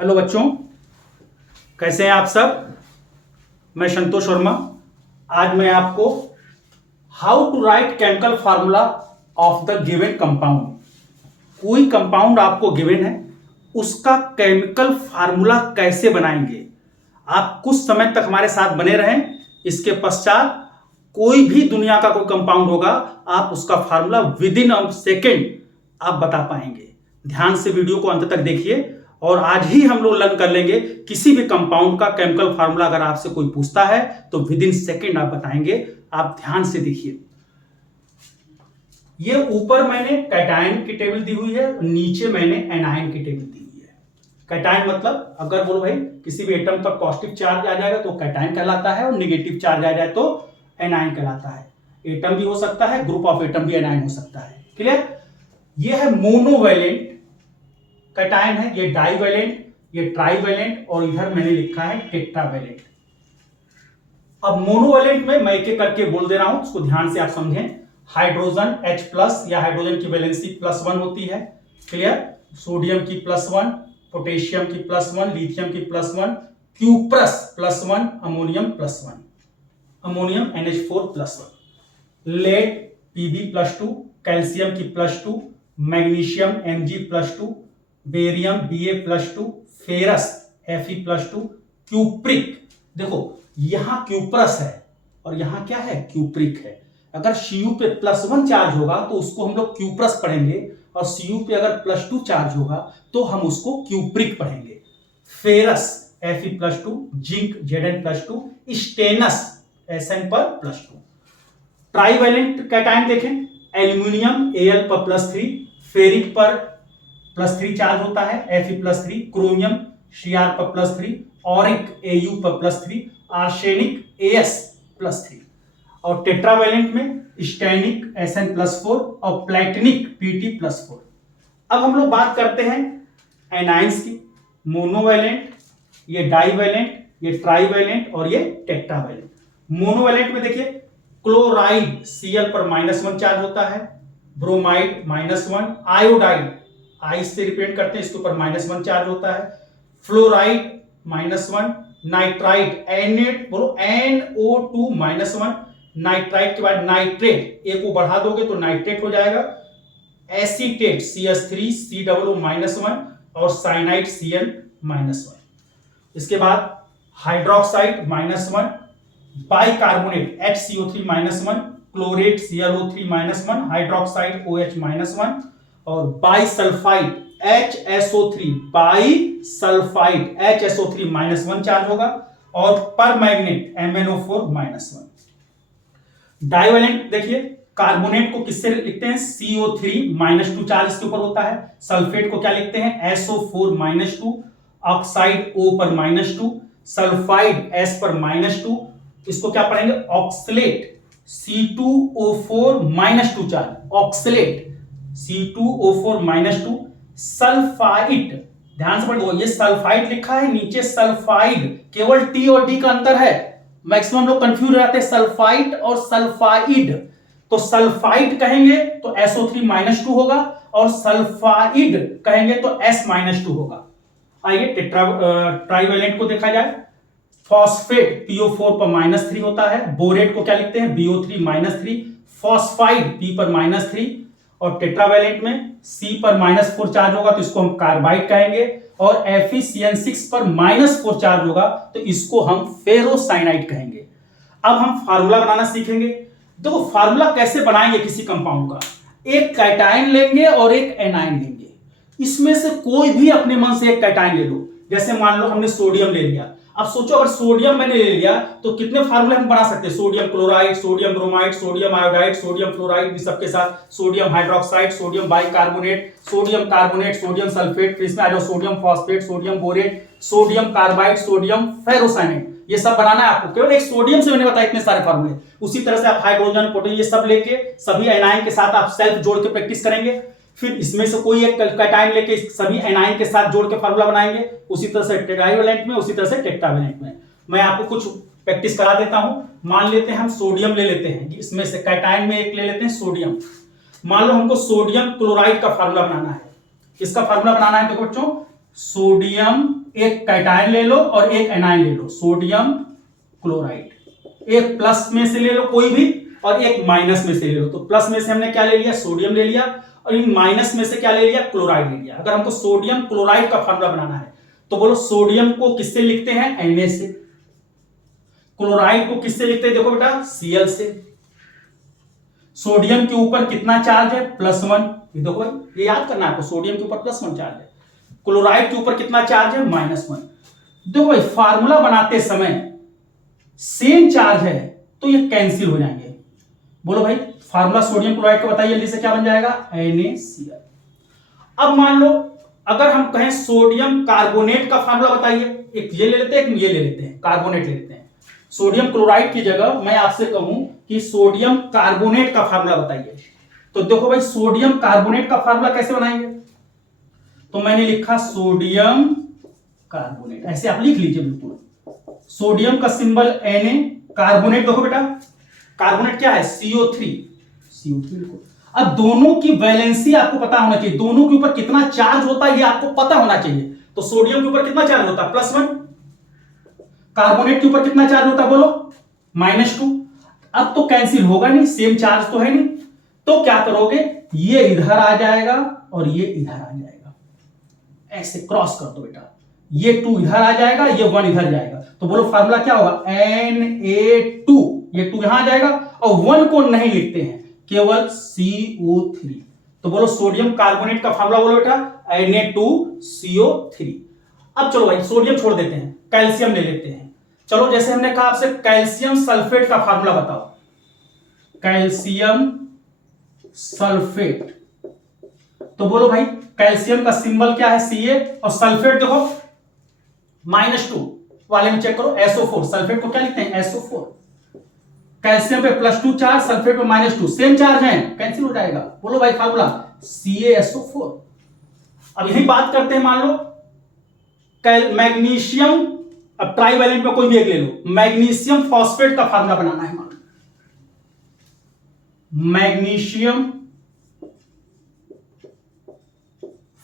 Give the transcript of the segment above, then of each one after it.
Hello बच्चों, कैसे हैं आप सब। मैं संतोष वर्मा। आज मैं आपको how to write chemical formula of the given compound. कोई कंपाउंड आपको गिवन है, उसका केमिकल फार्मूला कैसे बनाएंगे। आप कुछ समय तक हमारे साथ बने रहें। इसके पश्चात कोई भी दुनिया का कोई कंपाउंड होगा, आप उसका formula with in a second आप बता पाएंगे। ध्यान से वीडियो को अंत तक देखिए और आज ही हम लोग लर्न कर लेंगे किसी भी कंपाउंड का केमिकल फार्मूला। अगर आपसे कोई पूछता है तो विद इन सेकेंड आप बताएंगे। आप ध्यान से देखिए। ये ऊपर मैंने कैटायन की टेबल दी हुई है, नीचे मैंने एनायन की टेबल दी हुई है। कैटायन मतलब अगर बोलो भाई किसी भी एटम पर पॉजिटिव चार्ज आ जाएगा तो कैटायन कहलाता है और नेगेटिव चार्ज आ जाए तो एनायन कहलाता है। एटम भी हो सकता है, ग्रुप ऑफ एटम भी एनायन हो सकता है। क्लियर। ये है मोनोवैलेंट कैटायन है, ये डाइवैलेंट, ये ट्राइवैलेंट और इधर मैंने लिखा है टेट्रावैलेंट। अब मोनोवैलेंट में मैं एक एक करके बोल दे रहा हूं, उसको ध्यान से आप समझें। हाइड्रोजन H+ या हाइड्रोजन की वैलेंसी +1 होती है। क्लियर। सोडियम की +1, पोटेशियम की +1, लिथियम की +1, cuprous +1, ammonium +1, ammonium NH4+1, lead Pb+2, calcium की +2, magnesium Mg+2, barium Ba+2, ferrous Fe+2, cupric. देखो यहां क्यूप्रस है और यहां क्या है, क्यूप्रिक है। अगर Cu पे +1 चार्ज होगा तो उसको हम लोग क्यूप्रस पढ़ेंगे और Cu पे अगर +2 चार्ज होगा तो हम उसको क्यूप्रिक पढ़ेंगे। Ferrous Fe+2, zinc Zn+2, stannous Sn पर +2। ट्राइवैलेंट कैटायन देखें, एल्यूमिनियम Al पर +3, फेरिक पर +3 चार्ज होता है Fe+3, क्रोमियम Cr पर +3, ऑरिक Au पर +3, आर्सेनिक As+3। और टेट्रावैलेंट में स्टैनिक Sn+4 और प्लेटिनिक Pt+4। अब हम लोग बात करते हैं एनाइंस की। मोनोवैलेंट, ये डाइवैलेंट, ये ट्राइवैलेंट और ये टेट्रावैलेंट। मोनोवैलेंट में देखिए क्लोराइड Cl पर -1 चार्ज होता है, ब्रोमाइड -1, आयोडाइड आई से रिप्रेजेंट करते हैं, इसके ऊपर -1 चार्ज होता है, फ्लोराइड -1, नाइट्राइड बोलो NO2 -1, नाइट्राइड के बाद नाइट्रेट, एक को बढ़ा दोगे तो नाइट्रेट हो जाएगा, एसीटेट CS3 COO -1 और साइनाइड Cl -1। इसके बाद hydroxide -1, bicarbonate HCO3 -1, chlorate ClO3 -1, hydroxide OH -1 और bisulphide HSO3, bisulphide HSO3 -1 charge होगा और परमैंगनेट MnO4 -1। डाइवैलेंट देखिए, कार्बोनेट को किससे लिखते हैं, CO3 -2 चार्ज इसके ऊपर होता है। सल्फेट को क्या लिखते हैं, SO4 -2, ऑक्साइड O पर -2, सल्फाइड S पर -2, इसको क्या पढ़ेंगे, oxalate C2O4 -2 charge, oxalate C2O4 -2, sulphide. ध्यान से पढ़ो, ये सल्फाइड लिखा है, नीचे सल्फाइड, केवल T और D का अंतर है। मैक्सिमम लोग कंफ्यूज रहते हैं सल्फाइड और सल्फाइड। तो सल्फाइड कहेंगे तो SO3 -2 होगा और सल्फाइड कहेंगे तो S -2 होगा। आइए ट्राइवैलेंट को देखा जाए। फॉस्फेट PO4 पर -3 होता है, बोरेट को क्या लिखते हैं, BO3 -3, फॉस्फाइड P पर -3 और टेट्रावैलेंट में C पर -4 चार्ज होगा तो इसको हम कार्बाइड कहेंगे और FeCN6 पर -4 चार्ज होगा तो इसको हम फेरोसाइनाइड कहेंगे। अब हम फार्मूला बनाना सीखेंगे। देखो फार्मूला कैसे बनाएंगे किसी कंपाउंड का, एक कैटायन लेंगे और एक एनायन लेंगे, इसमें से कोई भी अपने मन से एक कैटायन ले लो। जैसे मान लो हमने सोडियम ले लिया, अब सोचो अगर सोडियम मैंने ले लिया तो कितने फार्मूले हम बना सकते हैं, sodium chloride, sodium bromide, sodium iodide, sodium fluoride, सबके साथ sodium hydroxide, sodium bicarbonate, sodium carbonate, sodium sulphate, फिर इसमें आ जाओ sodium phosphate, sodium borate, sodium carbide, sodium ferrocyanate. ये सब बनाना है आपको, केवल एक सोडियम से मैंने बताया इतने सारे फार्मूले। उसी तरह से आप हाइड्रोजन, पोटेशियम, ये सब लेके सभी एनायन के साथ आप सेल्फ जोड़ के प्रैक्टिस करेंगे। फिर इसमें से कोई एक कैटायन लेके सभी एनायन के साथ जोड़ के फार्मूला बनाएंगे। उसी तरह से ट्राइवैलेंट में, उसी तरह से टेट्रावैलेंट में। मैं आपको कुछ प्रैक्टिस करा देता हूं। मान लेते हैं हम सोडियम ले लेते हैं, इसमें से कैटायन में एक ले लेते हैं सोडियम। मान लो हमको सोडियम क्लोराइड का फार्मूला बनाना है। इसका फार्मूला बनाना है, देखो बच्चों सोडियम, एक कैटायन ले लो और एक एनायन ले लो, सोडियम क्लोराइड, एक प्लस में से ले लो कोई भी और एक माइनस में से ले लो। तो प्लस में से हमने क्या ले लिया, सोडियम ले लिया, और इन माइनस में से क्या ले लिया, क्लोराइड ले लिया। अगर हमको सोडियम क्लोराइड का फार्मूला बनाना है तो बोलो सोडियम को किससे लिखते हैं, Na से, क्लोराइड को किससे लिखते हैं, देखो बेटा Cl से। सोडियम के ऊपर कितना चार्ज है, +1, ये देखो ये याद करना है आपको, सोडियम के ऊपर +1 चार्ज है, क्लोराइड के ऊपर कितना चार्ज है, -1। देखो भाई फार्मूला बनाते समय सेम चार्ज है तो ये कैंसिल हो जाएंगे। बोलो भाई फार्मूला सोडियम क्लोराइड का बताइए जल्दी से, क्या बन जाएगा, NaCl। अब मान लो अगर हम कहें सोडियम कार्बोनेट का फार्मूला बताइए, एक ये ले लेते हैं, एक ये ले लेते हैं, कार्बोनेट ले लेते हैं। सोडियम क्लोराइड की जगह मैं आपसे कहूं कि सोडियम कार्बोनेट का फार्मूला बताइए, तो देखो भाई सोडियम कार्बोनेट का फार्मूला कैसे बनाएंगे, तो मैंने लिखा सोडियम कार्बोनेट, ऐसे आप लिख लीजिए बिल्कुल, सोडियम का सिंबल Na, कार्बोनेट देखो बेटा कार्बोनेट क्या है, CO3 लिखो। अब दोनों की वैलेंसी आपको पता होना चाहिए, दोनों के ऊपर कितना चार्ज होता है ये आपको पता होना चाहिए। तो सोडियम के ऊपर कितना चार्ज होता है, +1, कार्बोनेट के ऊपर कितना चार्ज होता है बोलो, -2। अब तो कैंसिल होगा नहीं, सेम चार्ज तो है नहीं, तो क्या करोगे, ये इधर आ जाएगा और ये इधर आ जाएगा, ऐसे क्रॉस कर दो बेटा, ये 2 इधर आ जाएगा, ये 1 इधर जाएगा, तो बोलो फार्मूला क्या होगा, Na2, ये 2 यहां आ जाएगा, और 1 को नहीं लिखते हैं, केवल CO3। तो बोलो सोडियम कार्बोनेट का फार्मूला बोलो बेटा, Na2CO3। अब चलो भाई सोडियम छोड़ देते हैं, कैल्शियम ले लेते हैं। चलो जैसे हमने कहा आपसे कैल्शियम सल्फेट का फार्मूला बताओ, कैल्शियम सल्फेट, तो बोलो भाई कैल्शियम का सिंबल क्या है, Ca, और सल्फेट देखो -2 वाले में चेक करो, SO4, सल्फेट को क्या लिखते हैं, SO4। कैल्शियम पे +2 चार्ज, सल्फेट पे -2, सेम चार्ज है, कैंसिल हो जाएगा। बोलो भाई फार्मूला CaSO4। अब यही बात करते हैं, मान लो मैग्नीशियम, अब ट्राइवैलेंट में कोई भी एक ले लो, मैग्नीशियम फॉस्फेट का फार्मूला बनाना है, मान लो मैग्नीशियम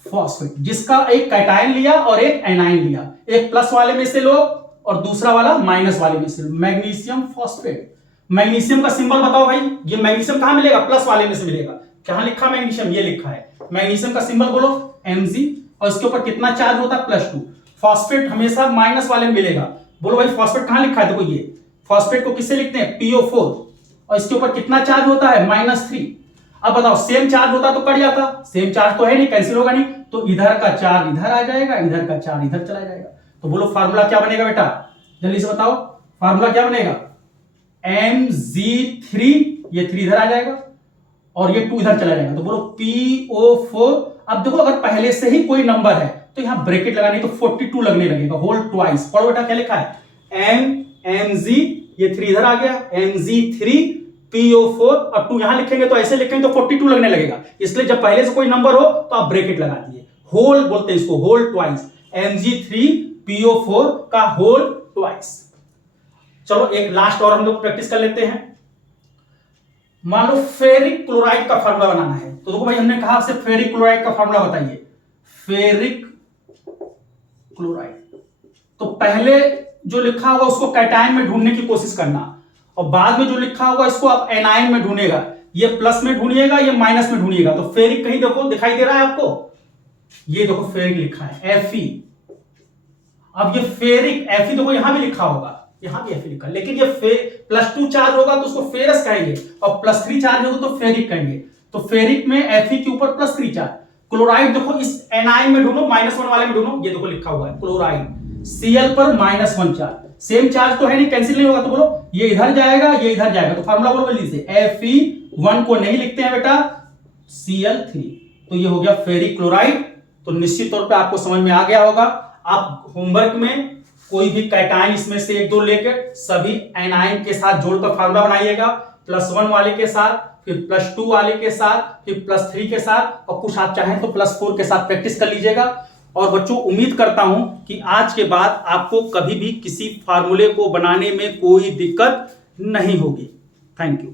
फॉस्फेट, जिसका एक कैटायन लिया और एक एनायन लिया, एक प्लस वाले में से लो और दूसरा वाला माइनस वाले में से लो, मैग्नीशियम फॉस्फेट। मैग्नीशियम का सिंबल बताओ भाई, ये मैग्नीशियम कहां मिलेगा, प्लस वाले में से मिलेगा, कहां लिखा मैग्नीशियम, ये लिखा है, मैग्नीशियम का सिंबल बोलो Mg, और इसके ऊपर कितना चार्ज होता है, +2। फॉस्फेट हमेशा माइनस वाले में मिलेगा, बोलो भाई फॉस्फेट कहां लिखा है, देखो ये फॉस्फेट को किससे लिखते हैं, PO4, और इसके ऊपर कितना चार्ज होता है, -3। अब बताओ सेम चार्ज होता तो कट जाता, सेम चार्ज तो है नहीं, कैंसिल होगा नहीं, तो इधर का चार्ज इधर आ जाएगा, इधर का चार्ज इधर चला जाएगा। तो बोलो फार्मूला क्या बनेगा बेटा, जल्दी से बताओ फार्मूला क्या बनेगा, Mg3, ये 3 इधर आ जाएगा और ये 2 इधर चला जाएगा, तो बोलो PO4। अब देखो अगर पहले से ही कोई नंबर है तो यहां ब्रैकेट लगानी, तो 42 लगने लगेगा, होल ट्वाइस। पढ़ो बेटा क्या लिखा है, Mg, ये 3 इधर आ गया, Mg3 PO4, और 2 यहां लिखेंगे तो ऐसे लिखेंगे तो 42 लगने लगेगा, इसलिए जब पहले से कोई नंबर हो तो आप ब्रैकेट लगा दिए, होल बोलते हैं इसको, होल ट्वाइस, Mg3 PO4 का होल ट्वाइस। चलो एक लास्ट और हम लोग प्रैक्टिस कर लेते हैं। मान लो फेरिक क्लोराइड का फार्मूला बनाना है, तो देखो भाई हमने कहा आपसे फेरिक क्लोराइड का फार्मूला बताइए, फेरिक क्लोराइड, तो पहले जो लिखा होगा उसको कैटायन में ढूंढने की कोशिश करना, और बाद में जो लिखा होगा इसको आप एनायन में ढूंढेगा, ये प्लस में ढूंढिएगा, ये माइनस में ढूंढिएगा। तो फेरिक कहीं देखो दिखाई दे रहा है आपको, ये देखो फेरिक लिखा है Fe। अब ये फेरिक Fe देखो यहां भी लिखा होगा, यहां भी Fe लिखा है, लेकिन ये +2 चार्ज होगा तो उसको फेरस कहेंगे, और +3 चार्ज होगा तो फेरिक कहेंगे। तो फेरिक में Fe के ऊपर +3 चार्ज। क्लोराइड देखो इस एनायन में ढूंढो, -1 वाले में ढूंढो, ये देखो लिखा हुआ है क्लोराइड, Cl पर -1 चार्ज, सेम चार्ज तो है नहीं, कैंसिल नहीं होगा, तो बोलो ये इधर जाएगा, ये इधर जाएगा, तो फार्मूला बोलो जल्दी से, Fe1 को नहीं लिखते हैं बेटा, Cl3, तो ये हो गया फेरिक क्लोराइड। तो निश्चित तौर पे आपको समझ में आ गया होगा। आप होमवर्क में कोई भी कैटायन इसमें से 1-2 लेकर सभी एनायन के साथ जोड़कर फार्मूला बनाइएगा, +1 वाले के साथ, फिर +2 वाले के साथ, फिर +3 के साथ, और कुछ आप चाहें तो +4 के साथ प्रैक्टिस कर लीजिएगा। और बच्चों उम्मीद करता हूं कि आज के बाद आपको कभी भी किसी फार्मूले को बनाने में कोई दिक्कत नहीं होगी। Thank you.